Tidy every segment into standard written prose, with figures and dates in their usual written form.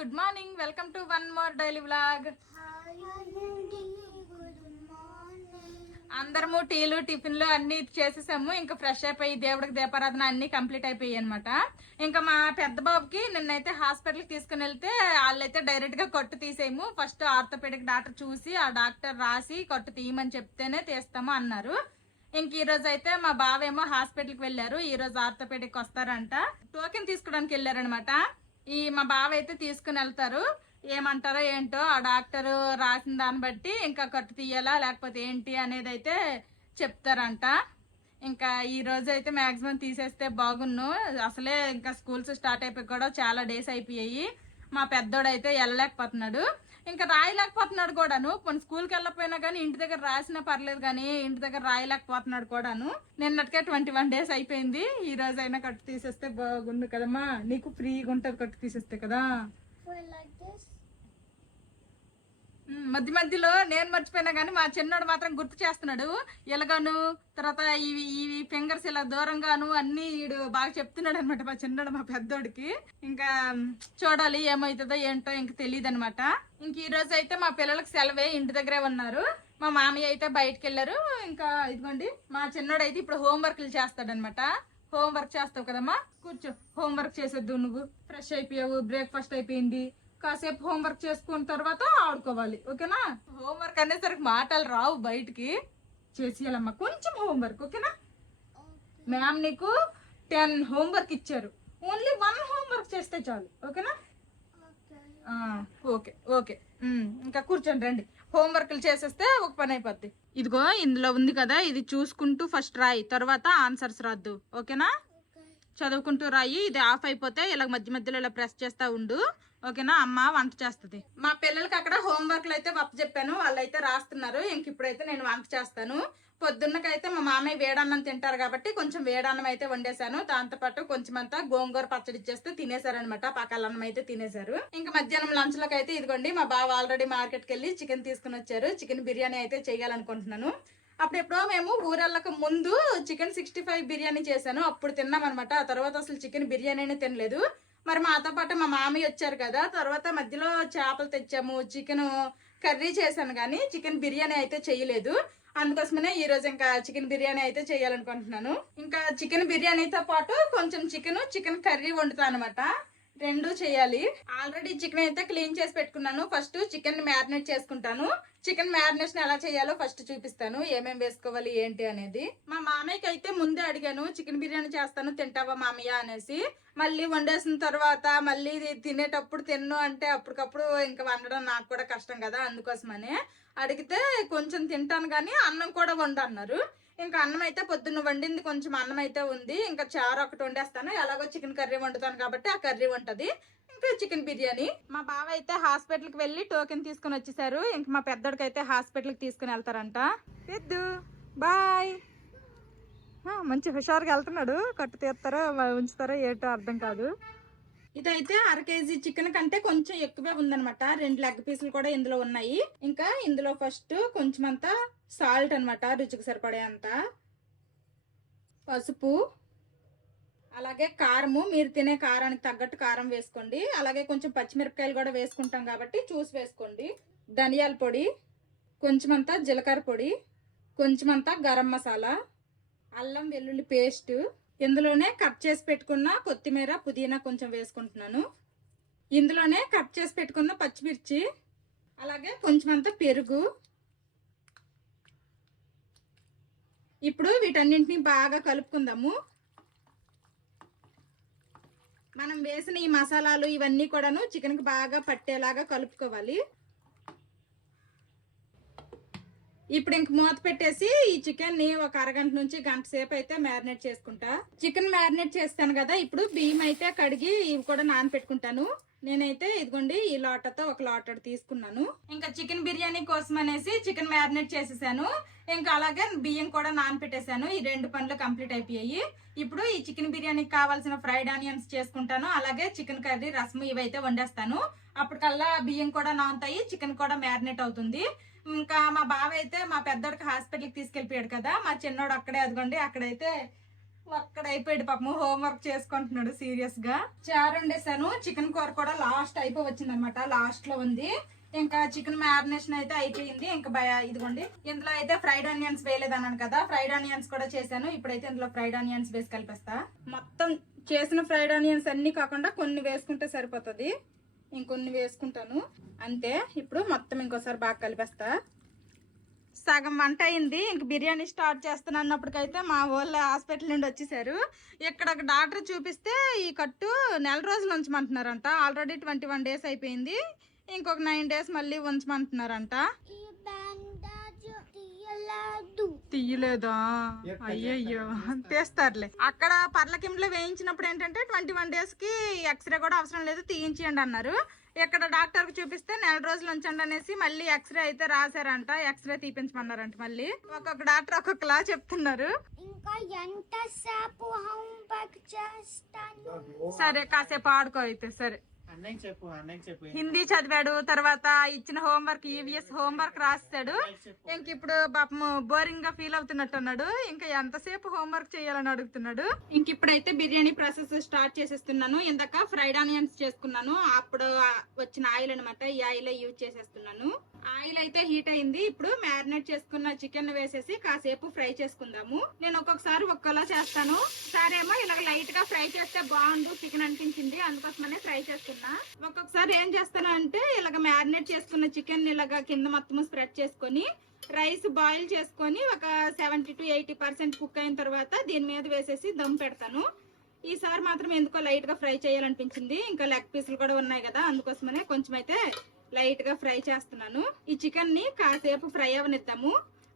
Good morning. Welcome to one more daily vlog. అందరము టీలు టిఫిన్లు అన్ని చేసేసాము. ఇంకా ఫ్రెష్ అయిపోయి దేవుడికి దీపారాధన అన్ని కంప్లీట్ అయిపోయాయి అనమాట. ఇంకా మా పెద్ద బాబుకి నిన్నైతే హాస్పిటల్ కి తీసుకుని వెళ్తే వాళ్ళైతే డైరెక్ట్ గా కట్టు తీసేయము, ఫస్ట్ ఆర్థోపెడిక్ డాక్టర్ చూసి ఆ డాక్టర్ రాసి కట్టు తీయమని చెప్తేనే తీస్తాము అన్నారు. ఇంక ఈ రోజు అయితే మా బావేమో హాస్పిటల్ కి వెళ్ళారు. ఈ రోజు ఆర్థోపెడిక్ వస్తారంట, టోకెన్ తీసుకోవడానికి వెళ్ళారనమాట. మా బావ అయితే తీసుకుని వెళ్తారు. ఏమంటారో ఏంటో ఆ డాక్టర్ రాసిన దాన్ని బట్టి ఇంకా కట్టు తీయాలా లేకపోతే ఏంటి అనేది అయితే చెప్తారంట. ఇంకా ఈ రోజు అయితే మాక్సిమం తీసేస్తే బాగున్ను. అసలే ఇంకా స్కూల్స్ స్టార్ట్ అయిపోయి కూడా చాలా డేస్ అయిపోయాయి. మా పెద్దోడైతే వెళ్ళలేకపోతున్నాడు, ఇంకా రాయలేకపోతున్నాడు కూడాను. కొన్ని స్కూల్కి వెళ్ళకపోయినా కానీ ఇంటి దగ్గర రాసినా పర్లేదు, కానీ ఇంటి దగ్గర రాయలేకపోతున్నాడు కూడాను. నిన్నటికే 21 days అయిపోయింది. ఈ రోజు అయినా కట్టు తీసేస్తే బాగుండు కదమ్మా, నీకు ఫ్రీగా ఉంటది కట్టు తీసేస్తే కదా. మధ్య మధ్యలో నేను మర్చిపోయినా కానీ మా చిన్నోడు మాత్రం గుర్తు చేస్తున్నాడు. ఇలాగాను తర్వాత ఇవి ఫింగర్స్ ఇలా దూరంగాను అన్ని వీడు బాగా చెప్తున్నాడు అనమాట మా చిన్నోడు మా పెద్దోడికి. ఇంకా చూడాలి ఏమవుతుందో ఏంటో ఇంక తెలియదు అనమాట. ఇంక ఈ రోజు అయితే మా పిల్లలకు సెలవే, ఇంటి దగ్గరే ఉన్నారు. మా మామయ్య అయితే బయటకు వెళ్ళారు. ఇంకా ఇదిగోండి మా చిన్నోడు అయితే ఇప్పుడు హోంవర్క్లు చేస్తాడనమాట. హోంవర్క్ చేస్తావు కదమ్మా, కూర్చో హోంవర్క్ చేసేద్దు. నువ్వు ఫ్రెష్ అయిపోయావు, బ్రేక్ఫాస్ట్ అయిపోయింది, కాసేపు హోంవర్క్ చేసుకున్న తర్వాత ఆడుకోవాలి, ఓకేనా. హోంవర్క్ అనేసరికి మాటలు రావు బయటికి, చేసేయాలమ్మా కొంచెం హోంవర్క్, ఓకేనా. మ్యామ్ నీకు 10 హోంవర్క్ ఇచ్చారు, ఓన్లీ 1 హోంవర్క్ చేస్తే చాలు, ఓకేనా. Okay okay. ఇంకా కూర్చోండి రండి, హోంవర్క్లు చేసేస్తే ఒక పని అయిపోద్ది. ఇదిగో ఇందులో ఉంది కదా, ఇది చూసుకుంటూ ఫస్ట్ రాయి, తర్వాత ఆన్సర్స్ రాద్దు, ఓకేనా. చదువుకుంటూ రాయి. ఇది ఆఫ్ అయిపోతే ఇలా మధ్య మధ్యలో ఇలా ప్రెస్ చేస్తా ఉండు, ఓకేనా. అమ్మ వంట చేస్తుంది. మా పిల్లలకి అక్కడ హోంవర్క్లు అయితే చెప్పాను, వాళ్ళైతే రాస్తున్నారు. ఇంక ఇప్పుడైతే నేను వంట చేస్తాను. పొద్దున్నకైతే మా మామయ్య వేడన్నం తింటారు కాబట్టి కొంచెం వేడన్నం అయితే వండేశాను. దాంతోపాటు కొంచెం అంతా గోంగూర పచ్చడి ఇచ్చేస్తే తినేశారనమాట. పకాలన్నం అయితే తినేశారు. ఇంకా మధ్యాహ్నం లంచ్ లోకి అయితే ఇదిగోండి మా బావ ఆల్రెడీ మార్కెట్కి వెళ్ళి చికెన్ తీసుకుని వచ్చారు. చికెన్ బిర్యానీ అయితే చేయాలనుకుంటున్నాను. అప్పుడెప్పుడో మేము ఊరెళ్ళక ముందు చికెన్ 65 బిర్యానీ చేశాను, అప్పుడు తిన్నాం అనమాట. ఆ తర్వాత అసలు చికెన్ బిర్యానీనే తినలేదు. మరి మాతో పాటు మా మామయ్య వచ్చారు కదా, తర్వాత మధ్యలో చేపలు తెచ్చాము, చికెన్ కర్రీ చేశాను కానీ చికెన్ బిర్యానీ అయితే చేయలేదు. అందుకోసమనే ఈ రోజు ఇంకా చికెన్ బిర్యానీ అయితే చేయాలనుకుంటున్నాను. ఇంకా చికెన్ బిర్యానీతో పాటు కొంచెం చికెన్ కర్రీ వండుతాను అనమాట. 2 చేయాలి. ఆల్రెడీ చికెన్ అయితే క్లీన్ చేసి పెట్టుకున్నాను. ఫస్ట్ చికెన్ మ్యారినేట్ చేసుకుంటాను. చికెన్ మ్యారినేషన్ ఎలా చేయాలో ఫస్ట్ చూపిస్తాను, ఏమేమి వేసుకోవాలి ఏంటి అనేది. మా మామయ్యకి అయితే ముందే అడిగాను, చికెన్ బిర్యానీ చేస్తాను తింటావా మామయ్య అనేసి. మళ్ళీ వండేసిన తర్వాత మళ్ళీ తినేటప్పుడు తిన్ను అంటే అప్పటికప్పుడు ఇంకా వండడం నాకు కూడా కష్టం కదా. అందుకోసమనే అడిగితే కొంచెం తింటాను కానీ అన్నం కూడా వండన్నారు. ఇంకా అన్నం అయితే పొద్దున్న వండింది కొంచెం అన్నం అయితే ఉంది. ఇంకా చారు ఒకటి వండేస్తాను, ఎలాగో చికెన్ కర్రీ వండుతాను కాబట్టి ఆ కర్రీ ఉంటది. ఇంకా చికెన్ బిర్యానీ. మా బావ అయితే హాస్పిటల్కి వెళ్ళి టోకెన్ తీసుకుని వచ్చేసారు. ఇంకా మా పెద్దోడికి అయితే హాస్పిటల్కి తీసుకుని వెళ్తారంట. పెద్దు బాయ్. మంచి హుషారుగా వెళ్తున్నాడు. కట్టు తీస్తారో ఉంచుతారో ఏంటో అర్థం కాదు. ఇదైతే 1/2 kg చికెన్ కంటే కొంచెం ఎక్కువే ఉందనమాట. 2 లెగ్ పీసులు కూడా ఇందులో ఉన్నాయి. ఇంకా ఇందులో ఫస్ట్ కొంచెం అంతా సాల్ట్ అనమాట, రుచికి సరిపడే అంత పసుపు, అలాగే కారము, మీరు తినే కారానికి తగ్గట్టు కారం వేసుకోండి. అలాగే కొంచెం పచ్చిమిరపకాయలు కూడా వేసుకుంటాం కాబట్టి చూసి వేసుకోండి. ధనియాల పొడి, కొంచెం అంతా జీలకర్ర పొడి, కొంచెం అంతా గరం మసాలా, అల్లం వెల్లుల్లి పేస్ట్, ఇందులోనే కట్ చేసి పెట్టుకున్న కొత్తిమీర పుదీనా కొంచెం వేసుకుంటున్నాను. ఇందులోనే కట్ చేసి పెట్టుకున్న పచ్చిమిర్చి, అలాగే కొంచెం అంత పెరుగు. ఇప్పుడు వీటన్నింటినీ బాగా కలుపుకుందాము. మనం వేసిన ఈ మసాలాలు ఇవన్నీ కూడాను చికెన్కి బాగా పట్టేలాగా కలుపుకోవాలి. ఇప్పుడు ఇంక మూత పెట్టేసి ఈ చికెన్ ని ఒక అరగంట నుంచి గంట సేపు అయితే మ్యారినేట్ చేసుకుంటా. చికెన్ మ్యారినేట్ చేస్తాను కదా, ఇప్పుడు బియ్యం అయితే కడిగి ఇవి కూడా నానపెట్టుకుంటాను. నేనైతే ఇదిగోండి ఈ లోటతో ఒక లోటడు తీసుకున్నాను. ఇంకా చికెన్ బిర్యానీ కోసం అనేసి చికెన్ మ్యారినేట్ చేసేసాను. ఇంకా అలాగే బియ్యం కూడా నానపెట్టేశాను. ఈ 2 పనులు కంప్లీట్ అయిపోయాయి. ఇప్పుడు ఈ చికెన్ బిర్యానీకి కావాల్సిన ఫ్రైడ్ ఆనియన్స్ చేసుకుంటాను. అలాగే చికెన్ కర్రీ, రసం ఇవైతే వండేస్తాను. అప్పటికల్లా బియ్యం కూడా నానుతాయి, చికెన్ కూడా మ్యారినేట్ అవుతుంది. ఇంకా మా బావ అయితే మా పెద్దోడికి హాస్పిటల్కి తీసుకెళ్ళిపోయాడు కదా, మా చిన్నోడు అక్కడే అదిగోండి అక్కడైతే ఒక్కడైపోయాడు పాపం, హోంవర్క్ చేసుకుంటున్నాడు సీరియస్ గా. చారు వండేసాను, చికెన్ కూర కూడా లాస్ట్ అయిపో వచ్చింది అనమాట, లాస్ట్ లో ఉంది. ఇంకా చికెన్ మ్యారినేషన్ అయితే అయిపోయింది. ఇంకా ఇదిగోండి, ఇందులో అయితే ఫ్రైడ్ ఆనియన్స్ వేయలేదన్నాను కదా, ఫ్రైడ్ ఆనియన్స్ కూడా చేశాను. ఇప్పుడైతే ఇందులో ఫ్రైడ్ ఆనియన్స్ వేసి కలిపేస్తా. మొత్తం చేసిన ఫ్రైడ్ ఆనియన్స్ అన్ని కాకుండా కొన్ని వేసుకుంటే సరిపోతుంది, ఇంకొన్ని వేసుకుంటాను అంతే. ఇప్పుడు మొత్తం ఇంకోసారి బాగా కలిపేస్తా. సగం వంట అయింది, ఇంక బిర్యానీ స్టార్ట్ చేస్తాను అన్నప్పటికైతే మా వాళ్ళు హాస్పిటల్ నుండి వచ్చేసారు. ఇక్కడ ఒక డాక్టర్ చూపిస్తే ఈ కట్టు నెల రోజులు ఉంచమంటున్నారంట. ఆల్రెడీ 21 days అయిపోయింది, ఇంకొక 9 days మళ్ళీ ఉంచమంటున్నారంట. తీయలేదా? అయ్యయ్యో, తీస్తారులే. అక్కడ పర్లకింలో వేయించినప్పుడు ఏంటంటే 21 days కి ఎక్స్రే కూడా అవసరం లేదు, తీయించేయండి అన్నారు. ఇక్కడ డాక్టర్ కి చూపిస్తే నెల రోజులు ఉంచండి అనేసి మళ్ళీ ఎక్స్రే అయితే రాశారంట, ఎక్స్రే తీపించమన్నారంట. మళ్ళీ ఒక్కొక్క డాక్టర్ ఒక్కొక్కలా చెప్తున్నారు. ఇంకా ఎంతసేపు హోంవర్క్ చేస్తాను? సరే కాసేపు ఆడుకో అయితే. సరే, హిందీ చదివాడు, తర్వాత ఇచ్చిన హోంవర్క్ ఈవీఎస్ హోంవర్క్ రాస్తాడు. ఇంక ఇప్పుడు పాపం బోరింగ్ గా ఫీల్ అవుతున్నట్టు అన్నాడు, ఇంకా ఎంతసేపు హోంవర్క్ చేయాలని అడుగుతున్నాడు. ఇంక ఇప్పుడైతే బిర్యానీ ప్రాసెస్ స్టార్ట్ చేసేస్తున్నాను. ఇందాక ఫ్రైడ్ ఆనియన్స్ చేసుకున్నాను, అప్పుడు వచ్చిన ఆయిల్ అనమాట, ఈ ఆయిల్ యూజ్ చేసేస్తున్నాను. ఆయిల్ అయితే హీట్ అయింది. ఇప్పుడు మ్యారినేట్ చేసుకున్న చికెన్ వేసేసి కాసేపు ఫ్రై చేసుకుందాము. నేను ఒక్కొక్కసారి ఒక్కలా చేస్తాను, సారేమో ఇలా లైట్ గా ఫ్రై చేస్తే బాగుండు చికెన్ అనిపించింది, అందుకోసమనే ఫ్రై చేస్తున్నా. ఒక్కొక్కసారి ఏం చేస్తాను అంటే ఇలాగ మ్యారినేట్ చేసుకున్న చికెన్ ఇలాగ కింద మొత్తం స్ప్రెడ్ చేసుకొని రైస్ బాయిల్ చేసుకొని ఒక 70 to 80% కుక్ అయిన తర్వాత దీని మీద వేసేసి దమ్ పెడతాను. ఈసారి మాత్రం ఎందుకో లైట్ గా ఫ్రై చేయాలనిపించింది, ఇంకా లెగ్ పీసులు కూడా ఉన్నాయి కదా, అందుకోసమనే కొంచెం అయితే లైట్ గా ఫ్రై చేస్తున్నాను. ఈ చికెన్ ని కాసేపు ఫ్రై అవనిద్దాము,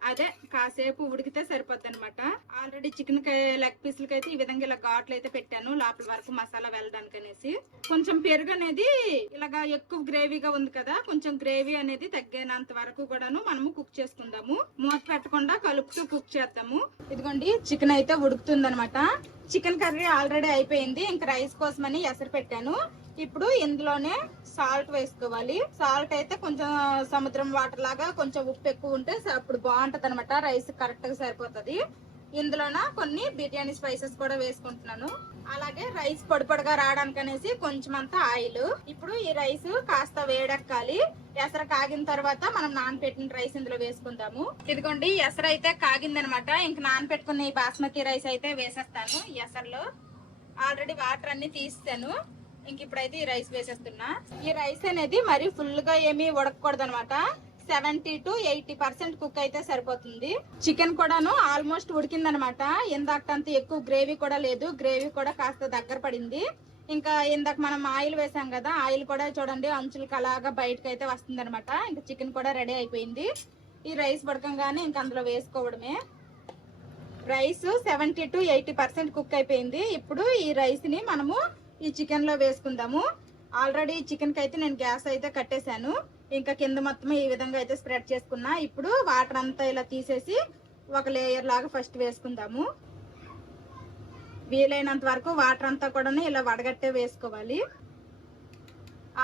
అదే కాసేపు ఉడికితే సరిపోద్ది అనమాట. ఆల్రెడీ చికెన్ లెగ్ పీసులకి అయితే ఈ విధంగా ఇలా ఘాట్లు అయితే పెట్టాను, లోపల వరకు మసాలా వెళ్ళడానికి అనేసి. కొంచెం పెరుగు అనేది ఇలాగా ఎక్కువ గ్రేవీగా ఉంది కదా, కొంచెం గ్రేవీ అనేది తగ్గినంత వరకు కూడాను మనము కుక్ చేసుకుందాము. మూత పెట్టకుండా కలుపుతూ కుక్ చేద్దాము. ఇదిగోండి, చికెన్ అయితే ఉడుకుతుంది అనమాట. చికెన్ కర్రీ ఆల్రెడీ అయిపోయింది, ఇంకా రైస్ కోసమని ఎసరు పెట్టాను. ఇప్పుడు ఇందులోనే సాల్ట్ వేసుకోవాలి. సాల్ట్ అయితే కొంచెం సముద్రం వాటర్ లాగా కొంచెం ఉప్పు ఎక్కువ ఉంటే అప్పుడు బాగుంటది అనమాట, రైస్ కరెక్ట్ గా సరిపోతుంది. ఇందులోన కొన్ని బిర్యానీ స్పైసెస్ కూడా వేసుకుంటున్నాను. అలాగే రైస్ పొడి పొడిగా రావడానికి అనేసి కొంచెం అంతా ఆయిల్. ఇప్పుడు ఈ రైస్ కాస్త వేడెక్కాలి. ఎసరు కాగిన తర్వాత మనం నానబెట్టిన రైస్ ఇందులో వేసుకుందాము. ఇదిగోండి, ఎసరు అయితే కాగిందనమాట. ఇంక నానబెట్టుకున్న ఈ బాస్మతి రైస్ అయితే వేసేస్తాను ఎసరులో. ఆల్రెడీ వాటర్ అన్ని తీస్తాను. ఇంక ఇప్పుడైతే ఈ రైస్ వేసేస్తున్నా. ఈ రైస్ అనేది మరి ఫుల్ గా ఏమీ ఉడకకూడదు అనమాట, 70 to 80% కుక్ అయితే సరిపోతుంది. చికెన్ కూడాను ఆల్మోస్ట్ ఉడికిందనమాట. ఇందాకంత ఎక్కువ గ్రేవీ కూడా లేదు, గ్రేవీ కూడా కాస్త దగ్గర పడింది. ఇంకా ఇందాక మనం ఆయిల్ వేసాం కదా, ఆయిల్ కూడా చూడండి అంచులకు అలాగా బయటకు అయితే వస్తుంది అనమాట. ఇంకా చికెన్ కూడా రెడీ అయిపోయింది. ఈ రైస్ ఉడకంగానే ఇంకా అందులో వేసుకోవడమే. రైస్ 70 to 80% కుక్ అయిపోయింది. ఇప్పుడు ఈ రైస్ ని మనము ఈ చికెన్ లో వేసుకుందాము. ఆల్రెడీ చికెన్ కి అయితే నేను గ్యాస్ అయితే కట్టేశాను. ఇంకా కింద మొత్తం ఈ విధంగా అయితే స్ప్రెడ్ చేసుకున్నా. ఇప్పుడు వాటర్ అంతా ఇలా తీసేసి ఒక లేయర్ లాగా ఫస్ట్ వేసుకుందాము. వీలైనంత వరకు వాటర్ అంతా కూడా ఇలా వడగట్టే వేసుకోవాలి.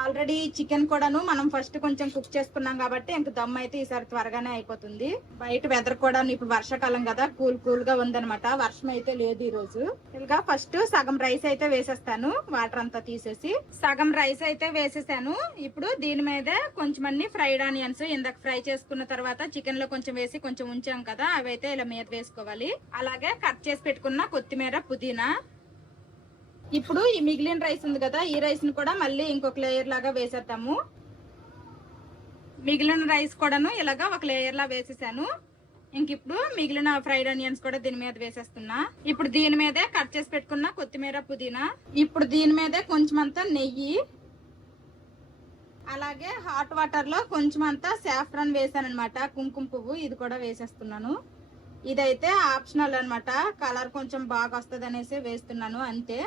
ఆల్రెడీ చికెన్ కూడాను మనం ఫస్ట్ కొంచెం కుక్ చేసుకున్నాం కాబట్టి ఇంక దమ్ అయితే ఈసారి త్వరగానే అయిపోతుంది. బయట వెదర్ కూడా ఇప్పుడు వర్షాకాలం కదా, కూల్ గా ఉందనమాట, వర్షం అయితే లేదు ఈ రోజు. ఇలా ఫస్ట్ సగం రైస్ అయితే వేసేస్తాను, వాటర్ అంతా తీసేసి సగం రైస్ అయితే వేసేసాను. ఇప్పుడు దీని మీద కొంచెం అన్ని ఫ్రైడ్ ఆనియన్స్ ఇందాక ఫ్రై చేసుకున్న తర్వాత చికెన్ లో కొంచెం వేసి కొంచెం ఉంచాం కదా, అవి అయితే ఇలా మీద వేసుకోవాలి. అలాగే కట్ చేసి పెట్టుకున్న కొత్తిమీర, పుదీనా. ఇప్పుడు ఈ మిగిలిన రైస్ ఉంది కదా, ఈ రైస్ ని కూడా మళ్ళీ ఇంకొక లేయర్ లాగా వేసేద్దాము. మిగిలిన రైస్ కూడాను ఇలాగా ఒక లేయర్ లా వేసేసాను. ఇంక ఇప్పుడు మిగిలిన ఫ్రైడ్ ఆనియన్స్ కూడా దీని మీద వేసేస్తున్నా. ఇప్పుడు దీని మీదే కట్ చేసి పెట్టుకున్న కొత్తిమీర, పుదీనా. ఇప్పుడు దీని మీదే కొంచెం అంతా నెయ్యి, అలాగే హాట్ వాటర్ లో కొంచెం అంతా సాఫ్రాన్ వేసాను అనమాట, కుంకుమ పువ్వు. ఇది కూడా వేసేస్తున్నాను. ఇదైతే ఆప్షనల్ అనమాట, కలర్ కొంచెం బాగా వస్తుంది అనేసి వేస్తున్నాను అంతే.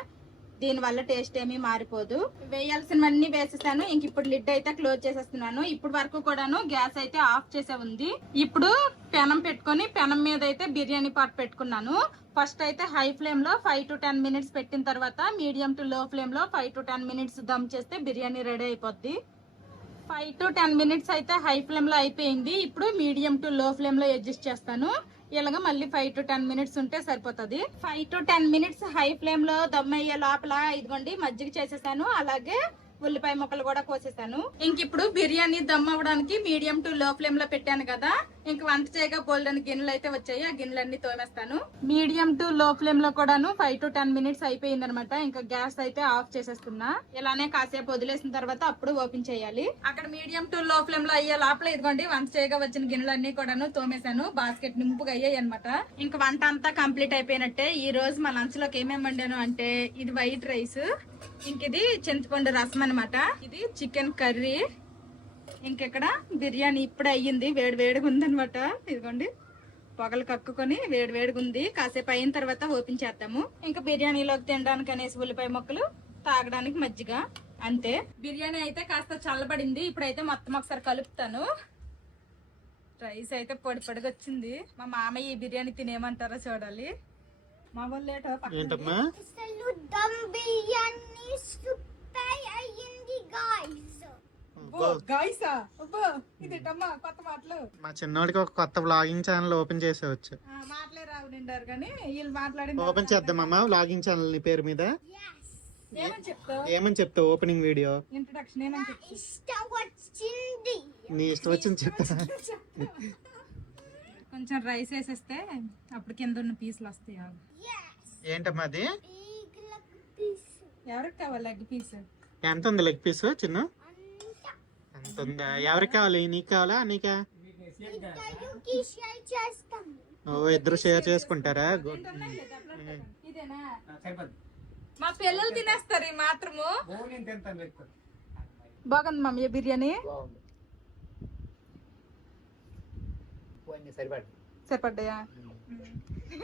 దీని వల్ల టేస్ట్ ఏమీ మారిపోదు. వేయాల్సినవన్నీ వేసేసాను. ఇంక ఇప్పుడు లిడ్ అయితే క్లోజ్ చేసేస్తున్నాను. ఇప్పుడు వరకు కూడాను గ్యాస్ అయితే ఆఫ్ చేసే ఉంది. ఇప్పుడు పెనం పెట్టుకొని పెనం మీద అయితే బిర్యానీ పాట్ పెట్టుకున్నాను. ఫస్ట్ అయితే హై ఫ్లేమ్ లో 5 to 10 minutes పెట్టిన తర్వాత మీడియం టు లో ఫ్లేమ్ లో 5 to 10 minutes దమ్ చేస్తే బిర్యానీ రెడీ అయిపోద్ది. 5 to 10 minutes అయితే హై ఫ్లేమ్ లో అయిపోయింది. ఇప్పుడు మీడియం టు లో ఫ్లేమ్ లో అడ్జస్ట్ చేస్తాను. ఇలాగ మళ్ళీ 5 to 10 minutes ఉంటే సరిపోతుంది. 5 to 10 minutes హై ఫ్లేమ్ లో దమ్ అయ్యే లోపల ఇదిగోండి మజ్జిగ చేసేసాను, అలాగే ఉల్లిపాయ ముక్కలు కూడా కోసేసాను. ఇంక ఇప్పుడు బిర్యానీ దమ్ అవ్వడానికి మీడియం టు లో ఫ్లేమ్ లో పెట్టాను కదా, ఇంక వంట చేయగా బోల్డెన్ గిన్నెలు అయితే వచ్చాయి, ఆ గిన్నెలన్నీ తోమేస్తాను. మీడియం టు లో ఫ్లేమ్ లో కూడాను 5 to 10 minutes అయిపోయింది అనమాట. ఇంకా గ్యాస్ అయితే ఆఫ్ చేసేస్తున్నా. ఇలానే కాసేపు వదిలేసిన తర్వాత అప్పుడు ఓపెన్ చేయాలి. అక్కడ మీడియం టు లో ఫ్లేమ్ లో అయ్యే లోపల ఇదిగోండి వంట చేయగా వచ్చిన గిన్నెలన్నీ కూడాను తోమేశాను. బాస్కెట్ నింపుగా అయ్యాయి అనమాట. ఇంకా వంట అంతా కంప్లీట్ అయిపోయినట్టే. ఈ రోజు మా లంచ్ లోకి ఏమేమి వండాను అంటే, ఇది వైట్ రైస్, ఇంకిది చింతపండు రసం అనమాట, ఇది చికెన్ కర్రీ, ఇంకెక్కడ బిర్యానీ ఇప్పుడే అయ్యింది, వేడి వేడిగా ఉంది అనమాట. ఇదిగోండి పొగలు కక్కుకొని వేడి వేడిగా ఉంది. కాసేపు అయిన తర్వాత ఓపెన్ చేద్దాము. ఇంకా బిర్యానీలోకి తినడానికి అనేసి ఉల్లిపాయ ముక్కలు, తాగడానికి మజ్జిగ, అంతే. బిర్యానీ అయితే కాస్త చల్లబడింది. ఇప్పుడైతే మొత్తం ఒకసారి కలుపుతాను. రైస్ అయితే పొడి పొడిగా వచ్చింది. మా మామయ్య ఈ బిర్యానీ తినేమంటారో చూడాలి. మా వాళ్ళు ఏంటమ్మా కొత్త మాటలు. మా చిన్నోడికి ఒక కొత్త వ్లాగింగ్ ఛానల్ ఓపెన్ చేసేవచ్చు. మాటలే రావు నిండారు కానీ వీళ్ళు మాట్లాడి ఓపెన్ చేద్దామమ్మా వ్లాగింగ్ ఛానల్ నీ పేరు మీద. ఏమని చెప్తావు ఓపెనింగ్ వీడియో? ఇంట్రడక్షన్ ఏమని చెప్తావు? నీ ఇష్టం వచ్చింది చెప్తా. కొంచెం రైస్ వేసేస్తే అప్పుడు కింద ఉన్న పీసులు వస్తాయి. ఏంటమ్మా అది? ఎవరికి కావాలి లెగ్ పీస్? ఎంత ఉంది లెగ్ పీస్? చిన్న ఎంత ఉందా? ఎవరికి కావాలి? నీకు కావాలా నీకా? ఓ ఇద్దరు షేర్ చేసుకుంటారా? ఇదేనా? మా పిల్లలు తినేస్తారు ఈ మాత్రము. బాగుంది మమ్మీ బిర్యానీ. సరిపడ్డాయా?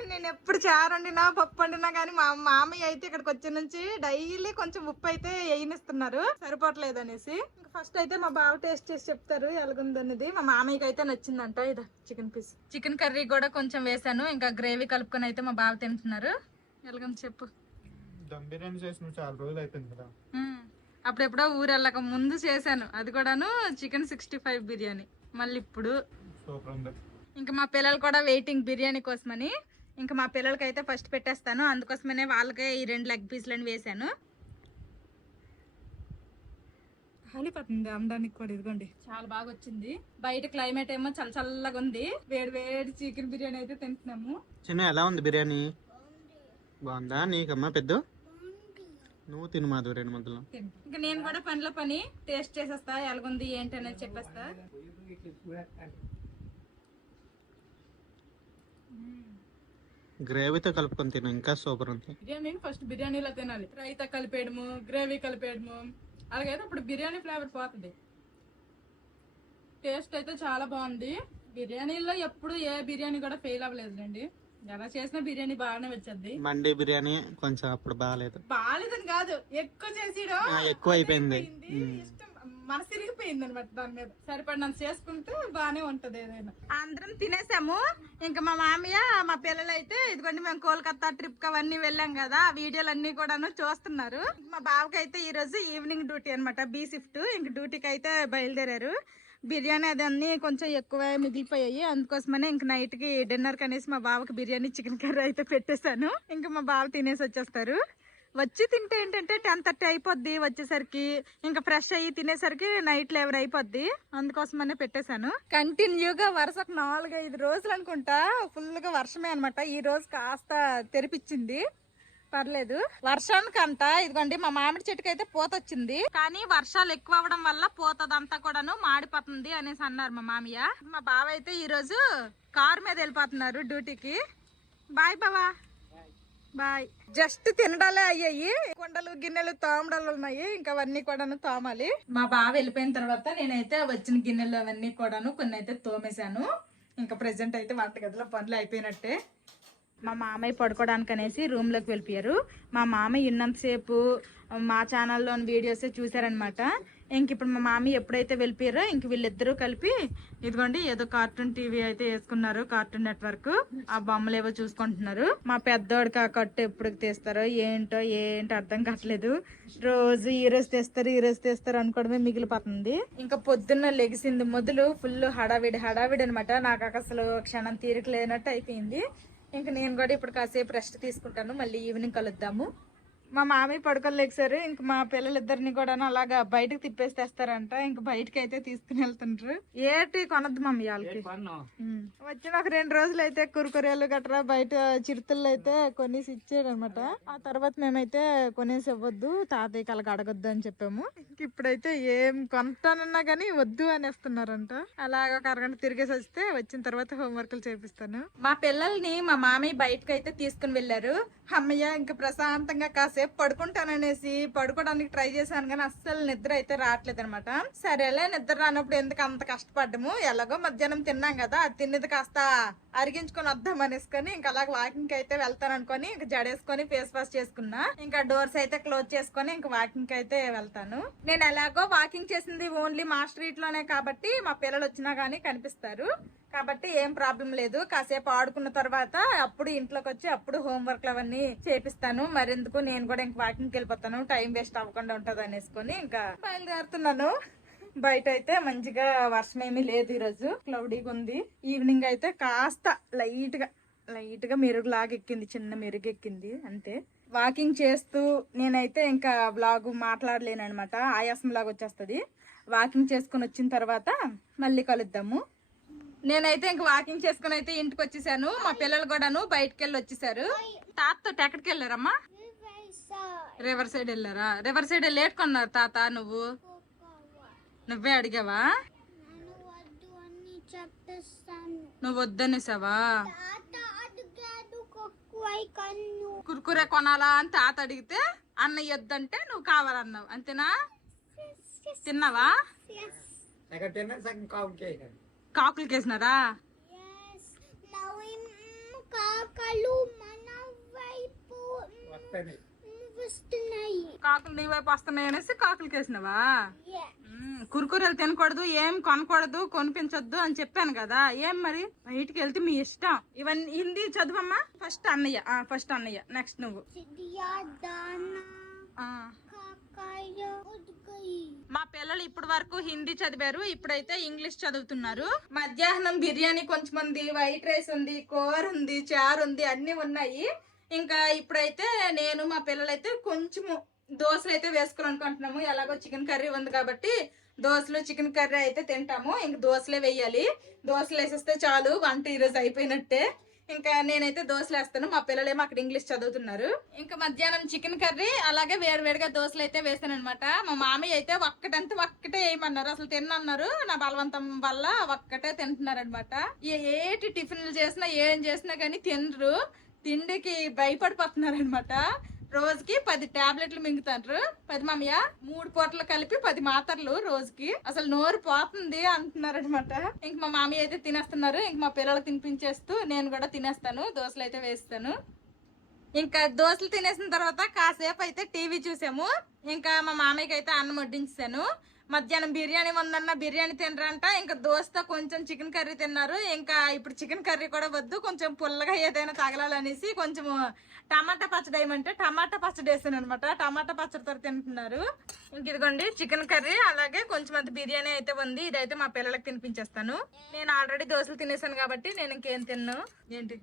నేను ఎప్పుడు చారు వండినా పప్పు వండినా కానీ మా మామయ్య అయితే ఇక్కడికి వచ్చే నుంచి డైలీ కొంచెం ఉప్పు అయితే వేయనిస్తున్నారు, సరిపోవట్లేదు అనేసి. ఫస్ట్ అయితే మా బావ టేస్ట్ చేసి చెప్తారు ఎలాగుందనేది. మా మామయ్యకి అయితే నచ్చిందంట. ఇది చికెన్ పీస్, చికెన్ కర్రీ కూడా కొంచెం వేసాను. ఇంకా గ్రేవీ కలుపుకొని అయితే మా బావ తింటున్నారు. ఎలాగుంది చెప్పు. దమ్ బిర్యానీ చేసిన చాలా రోజులు అయిపోయింది కదా. అప్పుడెప్పుడో ఊరు వెళ్ళక ముందు చేశాను, అది కూడాను చికెన్ 65 బిర్యానీ. మళ్ళీ ఇప్పుడు సూపర్ ఉంది. ఇంకా మా పిల్లలు కూడా వెయిటింగ్ బిర్యానీ కోసమని. ఇంకా మా పిల్లలకి అయితే ఫస్ట్ పెట్టేస్తాను, అందుకోసమనే వాళ్ళకే ఈ 2 లెగ్ పీస్లని వేసాను. హాలిపోతుంది అమ్మడానికి కూడా. ఇదిగోండి చాలా బాగా వచ్చింది. బయట క్లైమేట్ ఏమో చల్ల చల్లగా ఉంది. వేడి వేడి చికెన్ బిర్యానీ అయితే తింటున్నాము. చిన్న ఎలా ఉంది బిర్యానీ? బాగుందా? నీకమ్మా పెద్ద నువ్వు తిను మాధవ్ 2 ముద్దలు. ఇంకా నేను కూడా పనిలో పని టేస్ట్ చేసేస్తా, ఎలాగుంది ఏంటి అనేది చెప్పేస్తా. గ్రేవీతో కలుపుకొని తిను, ఇంకా సూపర్ ఉంది. బిర్యానీ ఫస్ట్ బిర్యానీలో తినాలి, రైతా కలిపేయడము, గ్రేవీ కలిపేయడము, అలాగైతే అప్పుడు బిర్యానీ ఫ్లేవర్ పోతుంది. టేస్ట్ అయితే చాలా బాగుంది. బిర్యానీలో ఎప్పుడు ఏ బిర్యానీ కూడా ఫెయిల్ అవ్వలేదులేండి. ఎలా చేసిన బిర్యానీ బాగానే వచ్చేది. మండి బిర్యానీ కొంచెం అప్పుడు బాగాలేదని కాదు, ఎక్కువ చేసేయడం ఎక్కువ అయిపోయింది. మనసు తిరిగిపోయింది అనమాట. దాని మీద సరిపడినంత చేసుకుంటే బాగానే ఉంటది ఏదైనా. అందరం తినేసాము. ఇంకా మా మామయ్య మా పిల్లలు అయితే ఇదిగోండి మేము కోల్కతా ట్రిప్ కి అవన్నీ వెళ్ళాం కదా, ఆ వీడియోలు అన్ని కూడాను చూస్తున్నారు. మా బావకి అయితే ఈ రోజు ఈవినింగ్ డ్యూటీ అనమాట, బి షిఫ్ట్. ఇంక డ్యూటీకి అయితే బయలుదేరారు. బిర్యానీ అది అన్ని కొంచెం ఎక్కువ మిగిలిపోయాయి, అందుకోసమనే ఇంక నైట్ కి డిన్నర్ కనేసి మా బావకి బిర్యానీ చికెన్ కర్రీ అయితే పెట్టేశాను. ఇంకా మా బావ తినేసి వచ్చేస్తారు. వచ్చి తింటే ఏంటంటే 10:30 అయిపోద్ది వచ్చేసరికి. ఇంకా ఫ్రెష్ అయ్యి తినేసరికి నైట్ 11 అయిపోద్ది, అందుకోసమనే పెట్టేశాను. కంటిన్యూగా వరుసకు 4-5 రోజులు అనుకుంటా ఫుల్ గా వర్షమే అనమాట. ఈ రోజు కాస్త తెరిపించింది, పర్లేదు. వర్షానికంతా ఇదిగోండి మా మామిడి చెట్టుకి అయితే పూత వచ్చింది, కానీ వర్షాలు ఎక్కువ అవడం వల్ల పూతదంతా కూడాను మాడిపోతుంది అనేసి అన్నారు మా మామయ్య. మా బావ అయితే ఈ రోజు కారు మీద వెళ్ళిపోతున్నారు డ్యూటీకి. బాయ్ బావా. బాయ్. జస్ట్ తినడాలే అయ్యాయి, కొండలు గిన్నెలు తోమడాలు ఉన్నాయి, ఇంకా అవన్నీ కూడాను తోమాలి. మా బావ వెళ్ళిపోయిన తర్వాత నేనైతే వచ్చిన గిన్నెలు అవన్నీ కూడాను కొన్ని అయితే తోమేశాను. ఇంకా ప్రెసెంట్ అయితే వంటగదిలో పనులు అయిపోయినట్టే. మా మామయ్య పడుకోవడానికి అనేసి రూమ్ లోకి వెళ్ళిపోయారు. మా మామయ్య ఉన్నంతసేపు మా ఛానల్లోని వీడియోసే చూసారనమాట. ఇంక ఇప్పుడు మా మామయ్య ఎప్పుడైతే వెళ్ళిపోయారో ఇంక వీళ్ళిద్దరూ కలిపి ఇదిగోండి ఏదో కార్టూన్ టీవీ అయితే వేసుకున్నారు, కార్టూన్ నెట్వర్క్. ఆ బొమ్మలు ఏవో చూసుకుంటున్నారు. మా పెద్దోడికి ఆ కట్టు ఎప్పుడు తీస్తారో ఏంటో అర్థం కావట్లేదు. రోజు ఈ రోజు తెస్తారు అనుకోవడమే మిగిలిపోతుంది. ఇంకా పొద్దున్న లెగిసింది మొదలు ఫుల్ హడావిడి అనమాట. నాకు అసలు క్షణం తీరిక లేనట్టు అయిపోయింది. ఇంకా నేను కూడా ఇప్పుడు కాసేపు రెస్ట్ తీసుకుంటాను, మళ్ళీ ఈవినింగ్ కలుద్దాము. మా మామయ్య పడుకోలేసారు. ఇంక మా పిల్లలిద్దరిని కూడా అలాగా బయటకు తిప్పేస్తేస్తారంట. ఇంక బయటకి అయితే తీసుకుని వెళ్తుండ్రు. ఏటి కొనద్దు మమ్మీ వాళ్ళకి. వచ్చిన ఒక 2 రోజులు అయితే కురుకురేలు గట్రా బయట చిరుతలు అయితే కొనేసి ఇచ్చాడు అనమాట. ఆ తర్వాత మేమైతే కొనేసి ఇవ్వద్దు, తాతయ్యకి అలాగ అడగొద్దు అని చెప్పాము. ఇంక ఇప్పుడైతే ఏం కొనటానన్నా గానీ వద్దు అనేస్తున్నారంట. అలాగ ఒక అరగంట తిరిగేసి వస్తే వచ్చిన తర్వాత హోంవర్క్లు చేపిస్తాను. మా పిల్లల్ని మా మామయ్య బయటకు అయితే తీసుకుని వెళ్ళారు. అమ్మయ్య ఇంకా ప్రశాంతంగా కాసేపు పడుకుంటాననేసి పడుకోవడానికి ట్రై చేశాను కానీ అస్సలు నిద్ర అయితే రావట్లేదు అనమాట. సరేలే నిద్ర రానప్పుడు ఎందుకు అంత కష్టపడ్డము, ఎలాగో మధ్యాహ్నం తిన్నాం కదా, అది తిన్నది కాస్త అరిగించుకొని వద్దాం అనేసుకొని ఇంకా అలాగ వాకింగ్ అయితే వెళ్తాను అనుకొని ఇంకా జడేసుకొని ఫేస్ వాష్ చేసుకున్నా. ఇంకా డోర్స్ అయితే క్లోజ్ చేసుకొని ఇంకా వాకింగ్ అయితే వెళ్తాను. నేను ఎలాగో వాకింగ్ చేసింది ఓన్లీ మా స్ట్రీట్ లోనే కాబట్టి మా పిల్లలు వచ్చినా గానీ కనిపిస్తారు కాబట్టి ఏం ప్రాబ్లం లేదు. కాసేపు ఆడుకున్న తర్వాత అప్పుడు ఇంట్లోకి వచ్చి అప్పుడు హోంవర్క్లు అవన్నీ చేపిస్తాను. మరెందుకు నేను కూడా ఇంక వాకింగ్కి వెళ్ళిపోతాను, టైం వేస్ట్ అవ్వకుండా ఉంటది అనేసుకొని ఇంకా బయలుదేరుతున్నాను. బయట అయితే మంచిగా వర్షం ఏమీ లేదు, ఈరోజు క్లౌడీగా ఉంది. ఈవినింగ్ అయితే కాస్త లైట్ గా మెరుగులాగా ఎక్కింది, చిన్న మెరుగు ఎక్కింది అంతే. వాకింగ్ చేస్తూ నేనైతే ఇంకా వ్లాగ్ మాట్లాడలేను అనమాట, ఆయాసం లాగా వచ్చేస్తుంది. వాకింగ్ చేసుకుని వచ్చిన తర్వాత మళ్ళీ కలుద్దాము. నేనైతే ఇంక వాకింగ్ చేసుకుని అయితే ఇంటికి వచ్చేసాను. మా పిల్లలు కూడాను బయటకు వెళ్ళి వచ్చేసారు. తాతతో ఎక్కడికి వెళ్ళారమ్మా? రివర్ సైడ్ వెళ్ళారా? రివర్ సైడ్ లేట్ కొన్నారు తాత. నువ్వే అడిగావా? నువ్వు వద్దనేసావా? కుర్కురే కొనాలా అని తాత అడిగితే అన్నయ్య వద్దంటే నువ్వు కావాలన్నావు అంతేనా? తిన్నావా? కాకులు కేసినారా? కాకులు నీ వైపు వస్తున్నాయి అనేసి కాకులు కేసినావా? కురుకురలు తినకూడదు, ఏం కొనకూడదు, కొనిపించొద్దు అని చెప్పాను కదా. ఏం మరి బయటికి వెళ్తే మీ ఇష్టం. ఇవన్నీ హిందీ చదువమ్మా. ఫస్ట్ అన్నయ్య నెక్స్ట్ నువ్వు. మా పిల్లలు ఇప్పటి వరకు హిందీ చదివారు, ఇప్పుడైతే ఇంగ్లీష్ చదువుతున్నారు. మధ్యాహ్నం బిర్యానీ కొంచెం ఉంది, వైట్ రైస్ ఉంది, కూర ఉంది, చారు ఉంది, అన్ని ఉన్నాయి. ఇంకా ఇప్పుడైతే నేను మా పిల్లలైతే కొంచెము దోశలు అయితే వేసుకోవాలనుకుంటున్నాము. ఎలాగో చికెన్ కర్రీ ఉంది కాబట్టి దోశలు చికెన్ కర్రీ అయితే తింటాము. ఇంక దోశలే వేయాలి. దోశలు వేసేస్తే చాలు, వంట ఈరోజు అయిపోయినట్టే. ఇంకా నేనైతే దోశలు వేస్తాను, మా పిల్లలేమో అక్కడ ఇంగ్లీష్ చదువుతున్నారు. ఇంకా మధ్యాహ్నం చికెన్ కర్రీ అలాగే వేడివేడిగా దోశలు అయితే వేస్తాను అనమాట. మా మామయ్య అయితే ఒక్కటే వేయమన్నారు, అసలు తిన్నన్నారు. నా బలవంతం వల్ల ఒక్కటే తింటున్నారు అనమాట. ఏటి టిఫిన్లు చేసినా ఏం చేసినా కానీ తినరు, తిండికి భయపడిపోతున్నారు అనమాట. రోజుకి 10 టాబ్లెట్లు మింగుతారు. 10 మామయ్య 3 పూటలు కలిపి 10 మాత్రలు రోజుకి. అసలు నోరు పోతుంది అంటున్నారు అనమాట. ఇంక మా మామయ్య అయితే తినేస్తున్నారు. ఇంక మా పిల్లలకు తినిపించేస్తూ నేను కూడా తినేస్తాను, దోశలు అయితే వేస్తాను. ఇంకా దోశలు తినేసిన తర్వాత కాసేపు అయితే టీవీ చూసాము. ఇంకా మా మామయ్యకి అయితే అన్నం వడ్డించాను. మధ్యాహ్నం బిర్యానీ ఉందన్న బిర్యానీ తినరంట. ఇంకా దోశతో కొంచెం చికెన్ కర్రీ తిన్నారు. ఇంకా ఇప్పుడు చికెన్ కర్రీ కూడా వద్దు, కొంచెం పుల్లగా ఏదైనా తగలాలనేసి కొంచెం టమాటా పచ్చడి వేయమంటే టమాటా పచ్చడి వేసాను అనమాట. టమాటా పచ్చడితో తింటున్నారు. ఇంక ఇదిగోండి చికెన్ కర్రీ అలాగే కొంచెం అంత బిర్యానీ అయితే ఉంది. ఇదైతే మా పిల్లలకి తినిపించేస్తాను. నేను ఆల్రెడీ దోశలు తినేసాను కాబట్టి నేను ఇంకేం తిన్ను. ఏంటి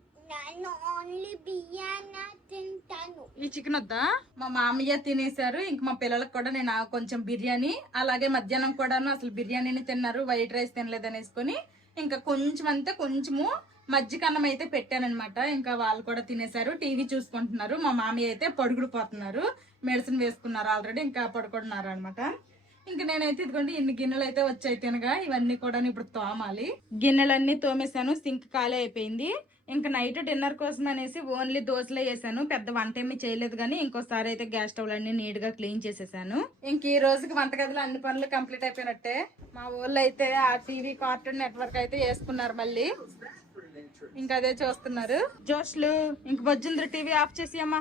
ఈ చికెన్ వద్దా? మా మామయ్య తినేసారు. ఇంక మా పిల్లలకు కూడా నేను కొంచెం బిర్యానీ అలాగే మధ్యాహ్నం కూడాను అసలు బిర్యానీని తిన్నారు, వైట్ రైస్ తినలేదు అనేసుకొని ఇంకా కొంచెం అంతే కొంచెము మజ్జిగన్నం అయితే పెట్టానమాట. ఇంకా వాళ్ళు కూడా తినేసారు, టీవీ చూసుకుంటున్నారు. మా మామయ్య అయితే పడుకుడిపోతున్నారు, మెడిసిన్ వేసుకున్నారు ఆల్రెడీ, ఇంకా పడుకుంటున్నారు అనమాట. ఇంక నేనైతే ఇదిగోండి ఇన్ని గిన్నెలు అయితే వచ్చాయి తినగా, ఇవన్నీ కూడా ఇప్పుడు తోమాలి. గిన్నెలన్నీ తోమేశాను, సింక్ ఖాళీ అయిపోయింది. ఇంకా నైట్ డిన్నర్ కోసం అనేసి ఓన్లీ దోశలే వేసాను, పెద్ద వంట ఏమీ చేయలేదు. కానీ ఇంకోసారి అయితే గ్యాస్ స్టవ్ అన్ని నీట్ గా క్లీన్ చేసేసాను. ఇంక ఈ రోజుకి వంటగదిలో అన్ని పనులు కంప్లీట్ అయిపోయినట్టే. మా ఊళ్ళో అయితే ఆ టీవీ కార్టూన్ నెట్వర్క్ అయితే వేసుకున్నారు. మళ్ళీ ఇంకా అదే చూస్తున్నారు జోష్లు. ఇంక బజ్జుంద్ర టీవీ ఆఫ్ చేసి అమ్మా.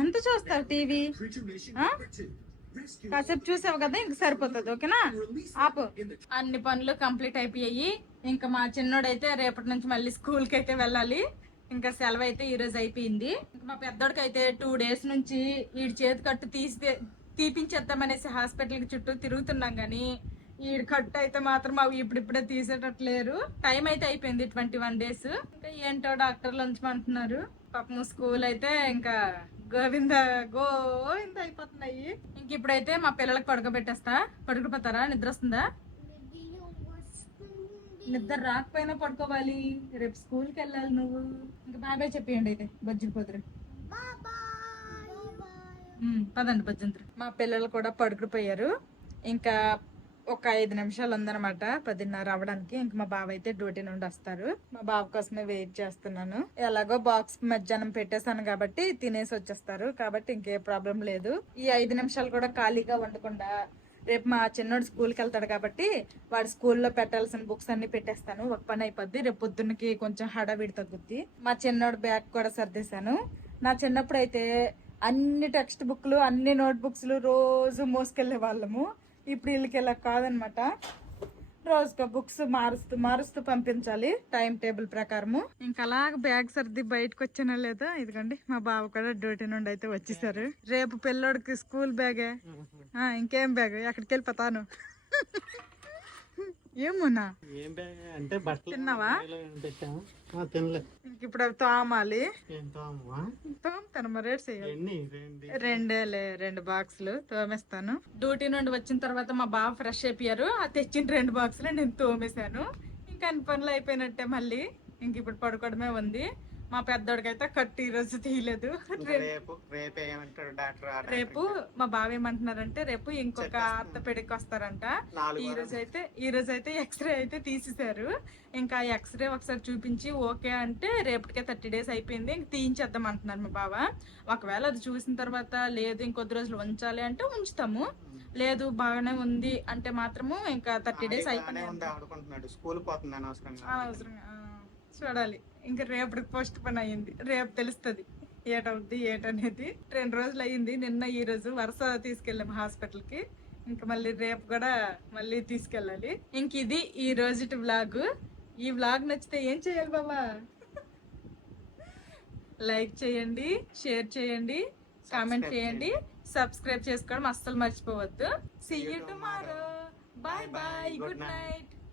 ఎంత చూస్తారు టీవీ? కాసేపు చూసావు కదా, ఇంక సరిపోతుంది. ఓకేనా, ఆపు. అన్ని పనులు కంప్లీట్ అయిపోయాయి. ఇంకా మా చిన్నోడైతే రేపటి నుంచి మళ్ళీ స్కూల్ కి అయితే వెళ్ళాలి. ఇంకా సెలవు అయితే ఈ రోజు అయిపోయింది. ఇంకా మా పెద్దోడికి అయితే 2 days నుంచి వీడి చేతి కట్టు తీపించేద్దామనేసి హాస్పిటల్ కి చుట్టూ తిరుగుతున్నాం గానీ ఈడు కట్టు అయితే మాత్రం అవి ఇప్పుడిప్పుడే తీసేటట్లేరు. టైం అయితే అయిపోయింది 21 days. ఇంకా ఏంటో డాక్టర్లు ఉంచమంటున్నారు. పాపం స్కూల్ అయితే ఇంకా గోవింద అయిపోతున్నాయి. ఇంక ఇప్పుడైతే మా పిల్లలకు పడుకోబెట్టేస్తా. పడుకోపోతారా? నిద్ర వస్తుందా? నిద్ర రాకపోయినా పడుకోవాలి, రేపు స్కూల్కి వెళ్ళాలి నువ్వు. ఇంకా బాబాయ్ చెప్పేయండి అయితే బజ్జులు పోతురు. పదండి బజ్జంతురు. మా పిల్లలు కూడా పడుకుపోయారు. ఇంకా ఒక 5 నిమిషాలు ఉందనమాట 10:30 అవ్వడానికి. ఇంక మా బావ అయితే డ్యూటీ నుండి వస్తారు. మా బావ కోసమే వెయిట్ చేస్తున్నాను. ఎలాగో బాక్స్ మధ్యాహ్నం పెట్టేశాను కాబట్టి తినేసి వచ్చేస్తారు, కాబట్టి ఇంకే ప్రాబ్లం లేదు. ఈ 5 నిమిషాలు కూడా ఖాళీగా ఉండకుండా రేపు మా చిన్నోడు స్కూల్కి వెళ్తాడు కాబట్టి వాడు స్కూల్లో పెట్టాల్సిన బుక్స్ అన్ని పెట్టేస్తాను. ఒక పని అయిపోద్ది. రేపు పొద్దున్నకి కొంచెం హడావిడి తగ్గుద్ది. మా చిన్నోడు బ్యాగ్ కూడా సర్దేశాను. నా చిన్నప్పుడు అయితే అన్ని టెక్స్ట్ బుక్లు, అన్ని నోట్ బుక్స్లు రోజు మోసుకెళ్లే వాళ్ళము. ఇప్పుడు వీళ్ళకి ఇలా కాదనమాట. రోజుగా బుక్స్ మారుస్తూ పంపించాలి టైం టేబుల్ ప్రకారము. ఇంకా అలాగ బ్యాగ్ సర్ది బయటకు వచ్చానో లేదో, ఇదిగోండి మా బావ కూడా డ్యూటీ నుండి అయితే వచ్చేసారు. రేపు పిల్లోడికి స్కూల్ బ్యాగే. ఇంకేం బ్యాగ్? ఎక్కడికి వెళ్ళిపోతాను. ఏమున్నా అంటే తిన్నావా? తినలే. ఇంక ఇప్పుడు అవి తోమాలి. తోముతాను మరి. రేట్ చేయాలి. 2 బాక్సులు తోమేస్తాను. డ్యూటీ నుండి వచ్చిన తర్వాత మా బావ ఫ్రెష్ అయిపోయారు. అది తెచ్చిన 2 బాక్సులు నేను తోమేశాను. ఇంకా అన్ని పనులు అయిపోయినట్టే. మళ్ళీ ఇంక ఇప్పుడు పడుకోవడమే ఉంది. మా పెద్దోడికి అయితే కట్టు ఈ రోజు తీయలేదు. రేపు మా బావ ఏమంటున్నారంటే రేపు ఇంకొక ఆర్థోపెడిక్ వస్తారంట. ఈ రోజు అయితే ఎక్స్రే అయితే తీసేశారు. ఇంకా ఎక్స్రే ఒకసారి చూపించి ఓకే అంటే రేపటికే 30 days అయిపోయింది, ఇంక తీయించేద్దాం అంటున్నారు మా బావ. ఒకవేళ అది చూసిన తర్వాత లేదు ఇంకొద్ది రోజులు ఉంచాలి అంటే ఉంచుతాము, లేదు బాగానే ఉంది అంటే మాత్రము ఇంకా 30 days అయిపోయింది. అవసరంగా చూడాలి. ఇంకా రేపటికి పోస్ట్ పోన్ అయ్యింది. రేపు తెలుస్తుంది ఏటవుద్ది ఏటనేది. 2 రోజులు అయ్యింది. నిన్న ఈ రోజు వరుస తీసుకెళ్ళాము హాస్పిటల్ కి. ఇంకా మళ్ళీ రేపు కూడా మళ్ళీ తీసుకెళ్ళాలి. ఇంక ఇది ఈ రోజుటి వ్లాగ్. ఈ వ్లాగ్ నచ్చితే ఏం చేయాలి బాబా? లైక్ చేయండి, షేర్ చేయండి, కామెంట్ చేయండి, సబ్స్క్రైబ్ చేసుకోవడం అస్సలు మర్చిపోవద్దు. See you tomorrow. Bye bye, good night.